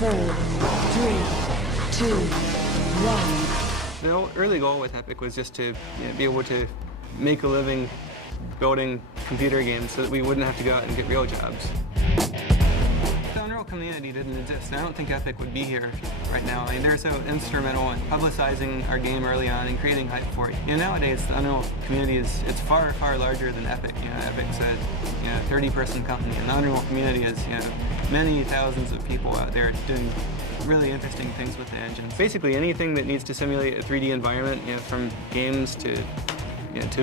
4, 3, 2, 1. The early goal with Epic was just to be able to make a living building computer games so that we wouldn't have to go out and get real jobs. The Unreal community didn't exist, and I don't think Epic would be here right now. I mean, they're so instrumental in publicizing our game early on and creating hype for it. Nowadays, the Unreal community it's far, far larger than Epic. Epic's a 30-person company, and the Unreal community is many thousands of people out there doing really interesting things with the engines. Basically, anything that needs to simulate a 3D environment, from games to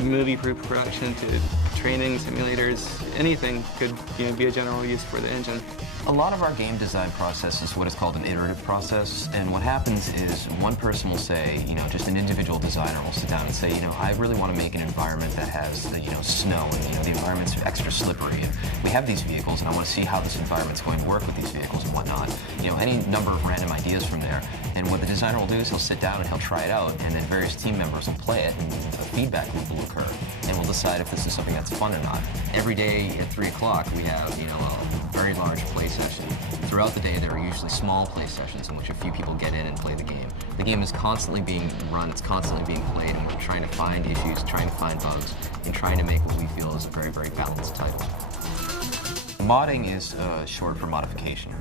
movie production to training simulators, anything could be a general use for the engine. A lot of our game design process is what is called an iterative process, and what happens is one person will say, just an individual designer will sit down and say, I really want to make an environment that has, snow, and the environment's extra slippery, and we have these vehicles, and I want to see how this environment's going to work with these vehicles and whatnot. Any number of random ideas from there, and what the designer will do is he'll sit down and he'll try it out, and then various team members will play it, and a feedback loop will occur, and we'll decide if this is something that's fun or not. Every day at 3 o'clock, we have, a very large play session. Throughout the day, there are usually small play sessions in which a few people get in and play the game. The game is constantly being run, it's constantly being played, and we're trying to find issues, trying to find bugs, and trying to make what we feel is a very, very balanced title. Modding is short for modification.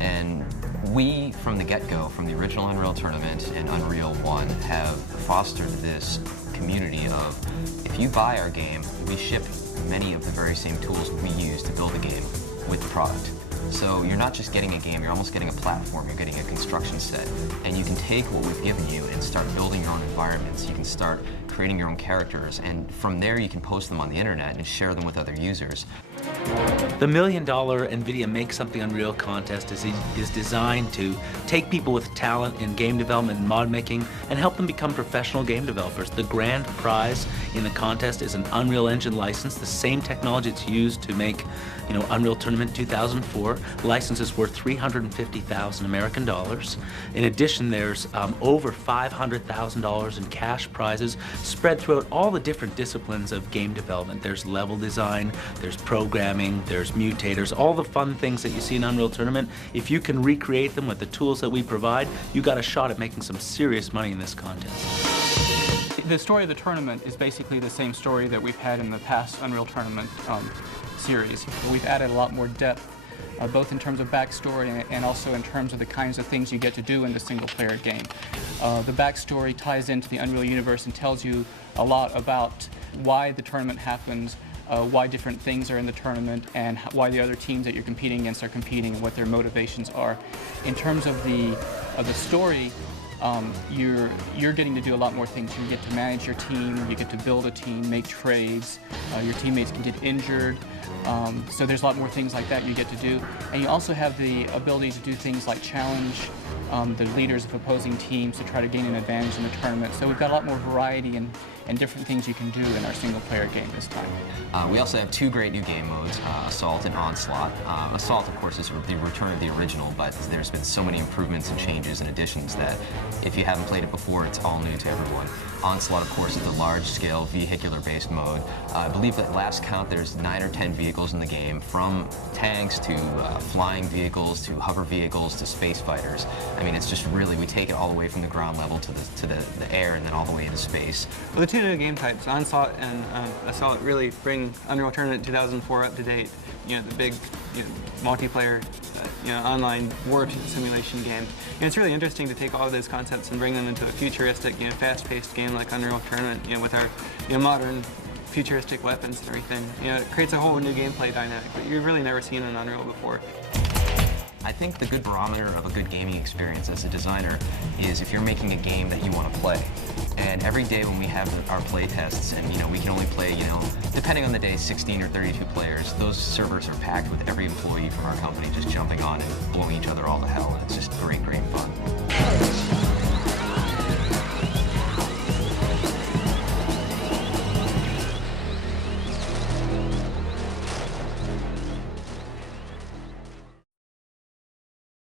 And we, from the get-go, from the original Unreal Tournament and Unreal 1, have fostered this community of, if you buy our game, we ship many of the very same tools we use to build the game with the product. So you're not just getting a game, you're almost getting a platform, you're getting a construction set. And you can take what we've given you and start building your own environments. You can start creating your own characters, and from there you can post them on the internet and share them with other users. The $1 Million NVIDIA Make Something Unreal contest is designed to take people with talent in game development and mod making and help them become professional game developers. The grand prize in the contest is an Unreal Engine license, the same technology that's used to make Unreal Tournament 2004. The license is worth $350,000 American dollars. In addition, there's over $500,000 in cash prizes spread throughout all the different disciplines of game development. There's level design, there's programming, there's mutators, all the fun things that you see in Unreal Tournament. If you can recreate them with the tools that we provide, you got a shot at making some serious money in this contest. The story of the tournament is basically the same story that we've had in the past Unreal Tournament series. We've added a lot more depth, both in terms of backstory and also in terms of the kinds of things you get to do in the single-player game. The backstory ties into the Unreal universe and tells you a lot about why the tournament happens, why different things are in the tournament, and why the other teams that you're competing against are competing and what their motivations are. In terms of the story, you're getting to do a lot more things. You get to manage your team, you get to build a team, make trades, your teammates can get injured, so there's a lot more things like that you get to do. And you also have the ability to do things like challenge the leaders of opposing teams to try to gain an advantage in the tournament. So we've got a lot more variety and different things you can do in our single-player game this time. We also have 2 great new game modes, Assault and Onslaught. Assault, of course, is the return of the original, but there's been so many improvements and changes and additions that if you haven't played it before, it's all new to everyone. Onslaught, of course, is the large-scale vehicular-based mode. I believe at last count there's 9 or 10 vehicles in the game, from tanks to flying vehicles to hover vehicles to space fighters. I mean, it's just really, we take it all the way from the ground level to the air and then all the way into space. Well, the 2 new game types, Onslaught and Assault, really bring Unreal Tournament 2004 up to date. The big multiplayer online war simulation game. It's really interesting to take all of those concepts and bring them into a futuristic, fast-paced game like Unreal Tournament, with our modern futuristic weapons and everything. It creates a whole new gameplay dynamic that you've really never seen in Unreal before. I think the good barometer of a good gaming experience as a designer is if you're making a game that you want to play. And every day when we have our play tests, and we can only play, depending on the day, 16 or 32 players, those servers are packed with every employee from our company just jumping on and blowing each other all to hell. It's just great, great fun.